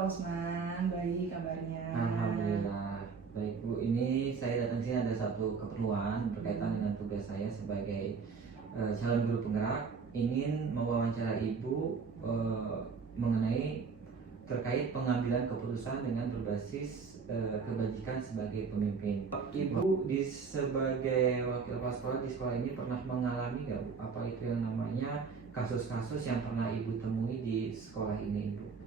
Pak Usman, baik kabarnya. Alhamdulillah. Baik Bu, ini saya datang sini ada satu keperluan berkaitan dengan tugas saya sebagai calon guru penggerak. Ingin mewawancara Ibu mengenai terkait pengambilan keputusan dengan berbasis kebajikan sebagai pemimpin. Ibu sebagai wakil kepala sekolah di sekolah ini pernah mengalami nggak Bu? Apa itu yang namanya kasus-kasus yang pernah Ibu temui di sekolah ini Ibu?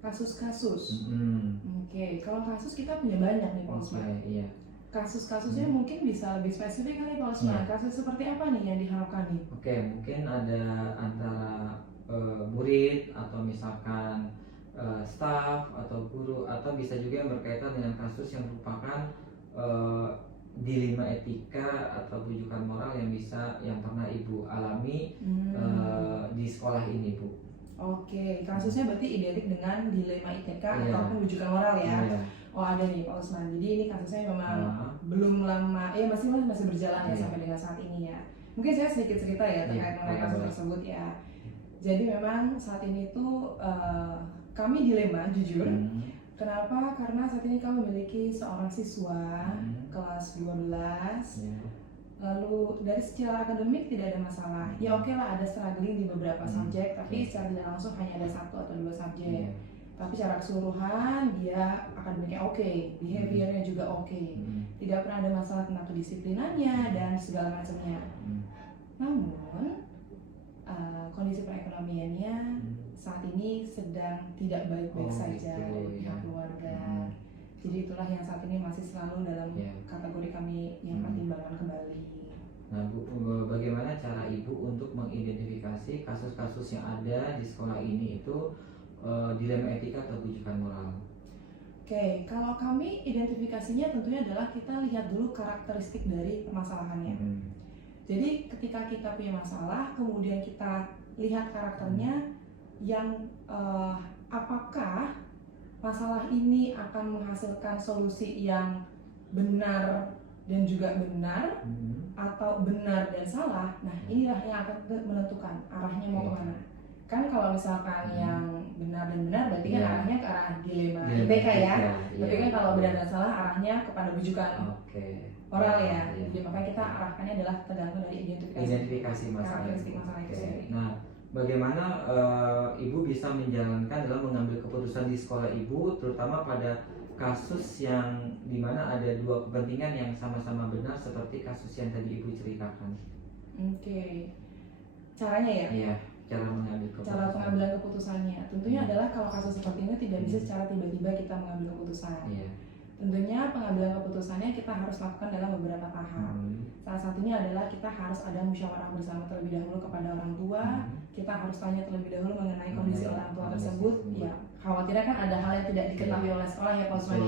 Kasus-kasus. Hmm. Oke, kalau kasus kita punya banyak nih Pak Usman. Iya. Kasus-kasusnya mungkin bisa lebih spesifik kali Pak Usman. Kasus seperti apa nih yang diharapkan nih? Oke, mungkin ada antara murid atau misalkan staf atau guru, atau bisa juga yang berkaitan dengan kasus yang merupakan dilema etika atau bujukan moral yang pernah Ibu alami di sekolah ini Bu. Oke, kasusnya berarti identik dengan dilema etika Iya. ataupun rujukan moral ya. Iya. Oh ada nih Pak Usman. Jadi ini kasusnya memang belum lama, masih berjalan ya sampai dengan saat ini ya. Mungkin saya sedikit cerita ya terkait mengenai kasus tersebut ya. Jadi memang saat ini tuh kami dilema jujur. Kenapa? Karena saat ini kami memiliki seorang siswa kelas 12. Lalu dari secara akademik tidak ada masalah. Ya oke lah, ada struggling di beberapa subjek, tapi secara tidak langsung hanya ada 1 atau 2 subjek. Tapi secara keseluruhan dia akademiknya oke, behaviornya juga oke. Tidak pernah ada masalah tentang kedisiplinannya dan segala macamnya. Namun kondisi perekonomiannya saat ini sedang tidak baik-baik saja dari pihak keluarga. Jadi itulah yang saat ini masih selalu dalam kategori kami yang pertimbangan kembali. Nah Bu, bagaimana cara Ibu untuk mengidentifikasi kasus-kasus yang ada di sekolah ini itu dilema etika atau bujukan moral? Oke, kalau kami identifikasinya tentunya adalah kita lihat dulu karakteristik dari permasalahannya. Jadi ketika kita punya masalah, kemudian kita lihat karakternya yang apakah masalah ini akan menghasilkan solusi yang benar dan juga benar atau benar dan salah. Nah inilah yang akan menentukan arahnya mau kemana. Kan kalau misalkan yang benar dan benar berarti kan arahnya ke arah dilema IPK ya. Tapi kan kalau benar dan salah arahnya kepada bujukan moral ya. Jadi makanya kita arahkannya adalah tergantung dari identifikasi masalah karakteristik masalah itu sendiri. Nah, bagaimana Ibu bisa menjalankan dalam mengambil keputusan di sekolah Ibu, terutama pada kasus yang dimana ada dua kepentingan yang sama-sama benar seperti kasus yang tadi Ibu ceritakan? Oke, caranya ya? Iya, cara mengambil keputusan. Cara pengambilan keputusannya tentunya adalah kalau kasus seperti ini tidak bisa secara tiba-tiba kita mengambil keputusan. Tentunya pengambilan keputusannya kita harus lakukan dalam beberapa tahap. Salah satunya adalah kita harus ada musyawarah bersama terlebih dahulu kepada orang tua. Kita harus tanya terlebih dahulu mengenai kondisi orang tua tersebut. Ya, khawatirnya kan ada hal yang tidak diketahui oleh sekolah ya Pak Usman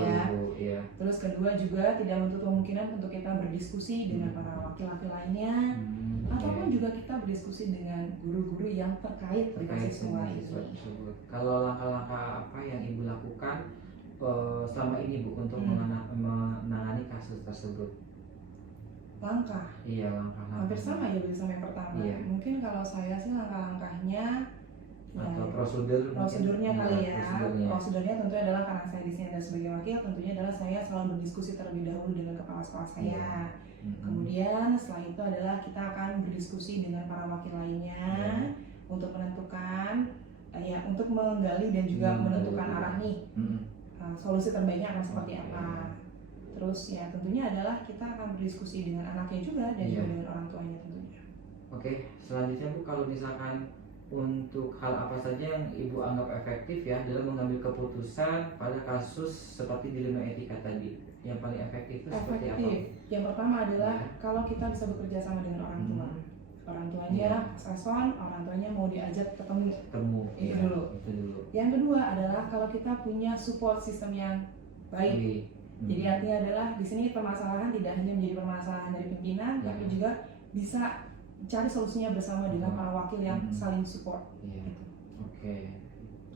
ya. Terus kedua juga tidak menutup kemungkinan untuk kita berdiskusi dengan para wakil-wakil lainnya, ataupun juga kita berdiskusi dengan guru-guru yang terkait dengan siswa itu. Kalau langkah-langkah apa yang Ibu lakukan selama ini Bu untuk menangani kasus tersebut? Langkah? Iya, langkah. Hampir sama ya sama yang pertama. Mungkin kalau saya sih langkah-langkahnya atau prosedurnya kali ya. Prosedurnya tentunya adalah karena saya di sini ada sebagai wakil, tentunya adalah saya selalu berdiskusi terlebih dahulu dengan kepala sekolah saya. Kemudian setelah itu adalah kita akan berdiskusi dengan para wakil lainnya untuk menentukan untuk menggali dan juga menentukan arah nih. Solusi terbaiknya akan seperti apa. Terus ya tentunya adalah kita akan berdiskusi dengan anaknya juga dan juga dengan orang tuanya tentunya. Oke, selanjutnya Bu, kalau misalkan untuk hal apa saja yang Ibu anggap efektif ya dalam mengambil keputusan pada kasus seperti dilema etika tadi, yang paling efektif itu seperti apa? Yang pertama adalah kalau kita bisa bekerja sama dengan orang tua. Orang tuanya respon, orang tuanya mau diajak ketemu. Itu dulu. Yang kedua adalah kalau kita punya support system yang baik. Jadi artinya adalah di sini permasalahan tidak hanya menjadi permasalahan dari pimpinan, tapi juga bisa cari solusinya bersama dengan para wakil yang saling support. Oke.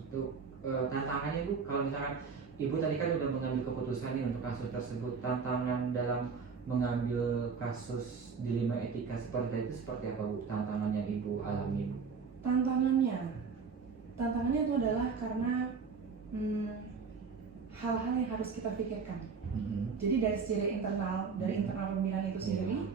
Itu tantangannya Bu, kalau misalkan Ibu tadi kan udah mengambil keputusan nih untuk kasus tersebut, tantangan dalam mengambil kasus dilema etika seperti itu seperti apa Bu? Tantangannya Ibu alami Bu? Tantangannya itu adalah karena hal-hal yang harus kita pikirkan. Mhm. Jadi dari sisi internal, dari internal pemilihan itu sendiri,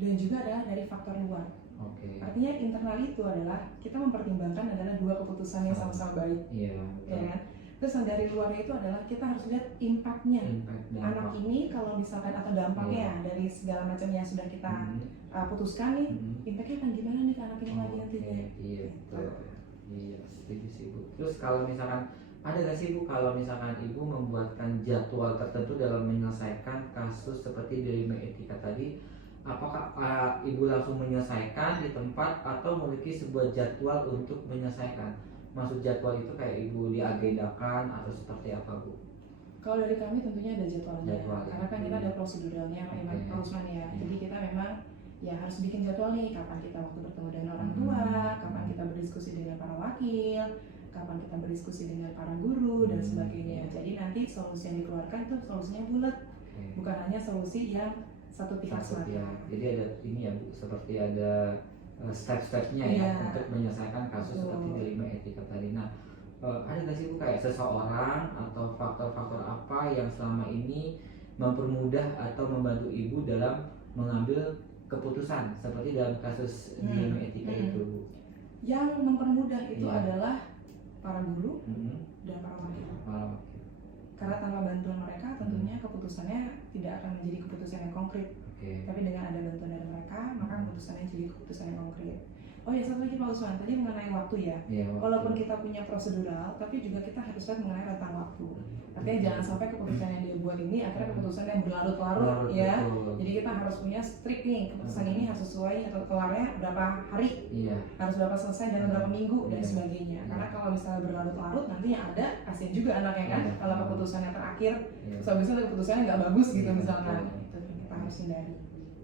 dan juga adalah dari faktor luar. Oke. Artinya internal itu adalah kita mempertimbangkan adalah dua keputusan yang sama-sama baik, Iya. ya kan? Terus yang dari luarnya itu adalah kita harus lihat impactnya. Impact Anak dampak. ini kalau misalkan atau dampaknya dari segala macam yang sudah kita putuskan nih, impactnya akan gimana nih ke anak ini lagi nantinya? Iya, betul. Iya, setuju sih Bu. Terus kalau misalkan ada nggak sih Bu, kalau misalkan Ibu membuatkan jadwal tertentu dalam menyelesaikan kasus seperti dilema etika tadi, apakah Ibu langsung menyelesaikan di tempat atau memiliki sebuah jadwal untuk menyelesaikan? Maksud jadwal itu kayak Ibu diagendakan atau seperti apa Bu? Kalau dari kami tentunya ada jadwalnya, Jadwal, karena kan kita ada proseduralnya, Pak Usman ya. Jadi kita memang ya harus bikin jadwal nih, kapan kita waktu bertemu dengan orang tua, kapan kita berdiskusi dengan para wakil, kapan kita berdiskusi dengan para guru dan sebagainya. Jadi nanti solusi yang dikeluarkan itu solusinya bulat, bukan hanya solusi yang satu pihak semata. Jadi ada ini ya Bu, seperti ada step-stepnya ya untuk menyelesaikan kasus seperti dilema etika tadi. Nah, ada nggak sih Bu kayak seseorang atau faktor-faktor apa yang selama ini mempermudah atau membantu Ibu dalam mengambil keputusan seperti dalam kasus dilema etika itu Bu? Yang mempermudah itu adalah para guru dan para wakil. Karena tanpa bantuan mereka tentunya keputusannya tidak akan menjadi keputusan yang konkret. Tapi dengan ada bantuan dari mereka, maka keputusannya jadi keputusan yang konkret. Oh ya, satu lagi Pak Usman, tadi mengenai waktu ya. Walaupun kita punya prosedural, tapi juga kita harus lihat mengenai rentang waktu. Artinya jangan sampai keputusan yang dia buat ini akhirnya keputusan yang berlarut-larut ya. Jadi kita harus punya strict nih, keputusan ini harus sesuai atau kelarnya berapa hari, harus berapa selesai dalam berapa minggu dan sebagainya. Karena kalau misalnya berlarut-larut nanti yang ada kasihan juga anaknya kan. Kalau keputusannya terakhir, terus habis itu keputusannya nggak bagus gitu misalkan, itu kita harus hindari.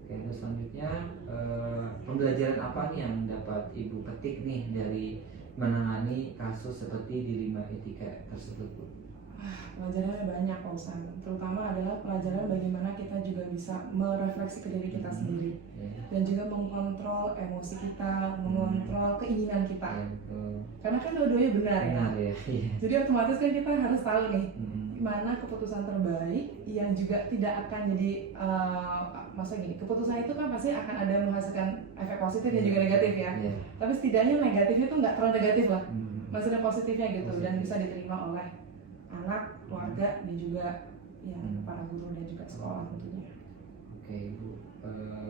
Oke, terus selanjutnya pembelajaran apa nih yang dapat Ibu petik nih dari menangani kasus seperti dilema etika tersebut Bu? Pelajarannya banyak Pak Usman, terutama adalah pelajaran bagaimana kita juga bisa merefleksi ke diri kita sendiri dan juga mengontrol emosi kita, mengontrol keinginan kita. Karena kan dua-duanya benar ya. Jadi otomatis kan kita harus tahu nih mana keputusan terbaik yang juga tidak akan jadi maksudnya gini, keputusan itu kan pasti akan ada menghasilkan efek positif dan juga negatif ya. Tapi setidaknya negatifnya itu nggak terlalu negatif lah, maksudnya positifnya gitu dan bisa diterima oleh anak, keluarga dan juga ya para guru dan juga sekolah tentunya. Oke Ibu,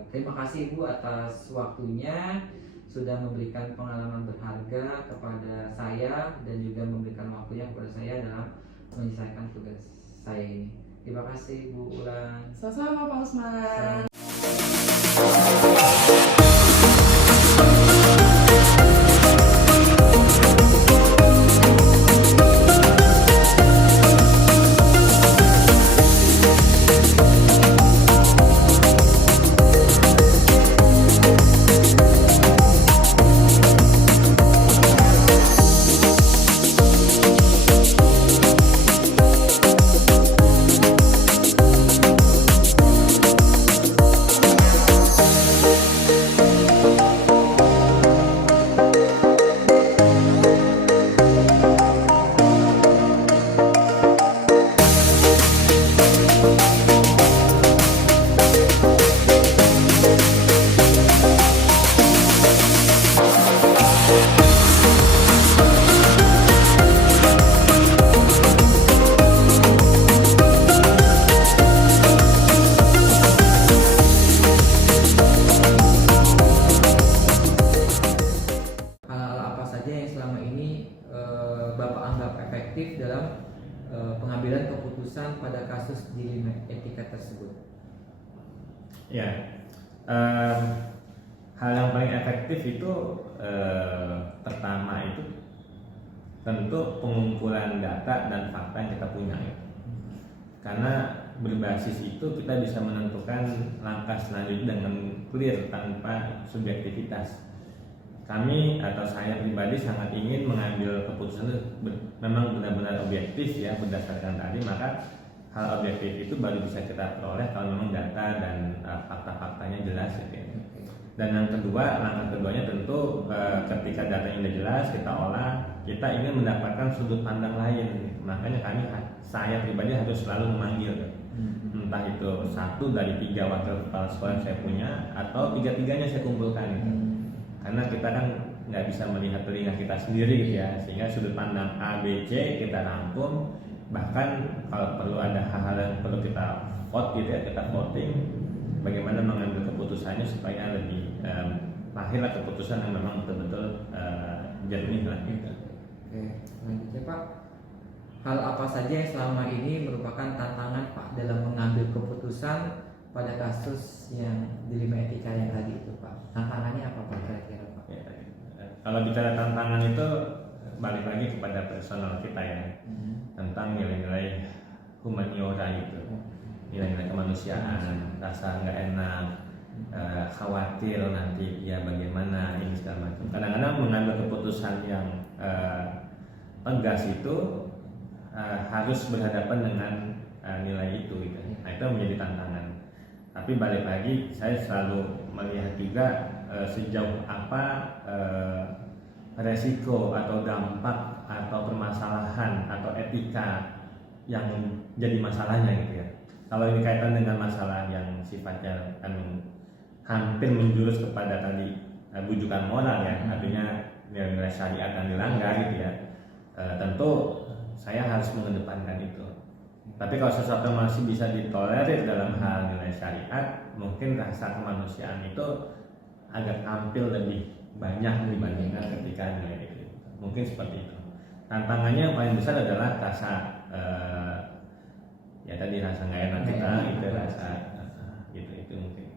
terima kasih Ibu atas waktunya sudah memberikan pengalaman berharga kepada saya dan juga memberikan waktunya kepada saya dalam menyelesaikan tugas saya ini. Terima kasih Bu Ulan. Sama-sama Pak Usman. dalam pengambilan keputusan pada kasus dilema etika tersebut? Ya, hal yang paling efektif itu pertama itu tentu pengumpulan data dan fakta yang kita punya, karena berbasis itu kita bisa menentukan langkah selanjutnya dengan clear tanpa subjektivitas. Kami atau saya pribadi sangat ingin mengambil keputusan itu memang benar-benar objektif ya, berdasarkan tadi, maka hal objektif itu baru bisa kita peroleh kalau memang data dan fakta-faktanya jelas gitu ya. Dan yang kedua, langkah keduanya tentu ketika datanya udah jelas kita olah, kita ingin mendapatkan sudut pandang lain. Makanya saya pribadi harus selalu memanggil, entah itu 1 dari 3 wakil kepala sekolah yang saya punya atau 3-tiganya saya kumpulkan gitu. Karena kita kan nggak bisa melihat telinga kita sendiri gitu ya, sehingga sudut pandang A, B, C kita rangkum. Bahkan kalau perlu ada hal-hal yang perlu kita vote gitu ya, kita voting bagaimana mengambil keputusannya supaya lebih lahirlah keputusan yang memang betul-betul jernih lah gitu. Oke, lanjutnya Pak. Hal apa saja yang selama ini merupakan tantangan Pak dalam mengambil keputusan pada kasus yang dilema etika yang tadi itu Pak? Tantangannya apa Pak kira-kira Pak? Ya, kalau bicara tantangan itu balik lagi kepada personal kita ya, tentang nilai-nilai humaniora gitu, nilai-nilai kemanusiaan, rasa nggak enak, khawatir nanti ya bagaimana ini segala macam. Kadang-kadang mengambil keputusan yang tegas itu harus berhadapan dengan nilai itu gitu. Nah, itu menjadi tantangan. Tapi balik lagi saya selalu melihat juga sejauh apa resiko atau dampak atau permasalahan atau etika yang jadi masalahnya gitu ya. Kalau ini kaitan dengan masalah yang sifatnya hampir menjurus kepada tadi bujukan moral ya, artinya nilai-nilai syariat yang dilanggar gitu ya, tentu saya harus mengedepankan itu. Tapi kalau sesuatu masih bisa ditolerir dalam hal nilai syariat, mungkin rasa kemanusiaan itu agak tampil lebih banyak dibandingkan ketika nilai itu. Mungkin seperti itu. Tantangannya yang paling besar adalah rasa ya tadi rasa nggak enak kita, itu rasa itu mungkin.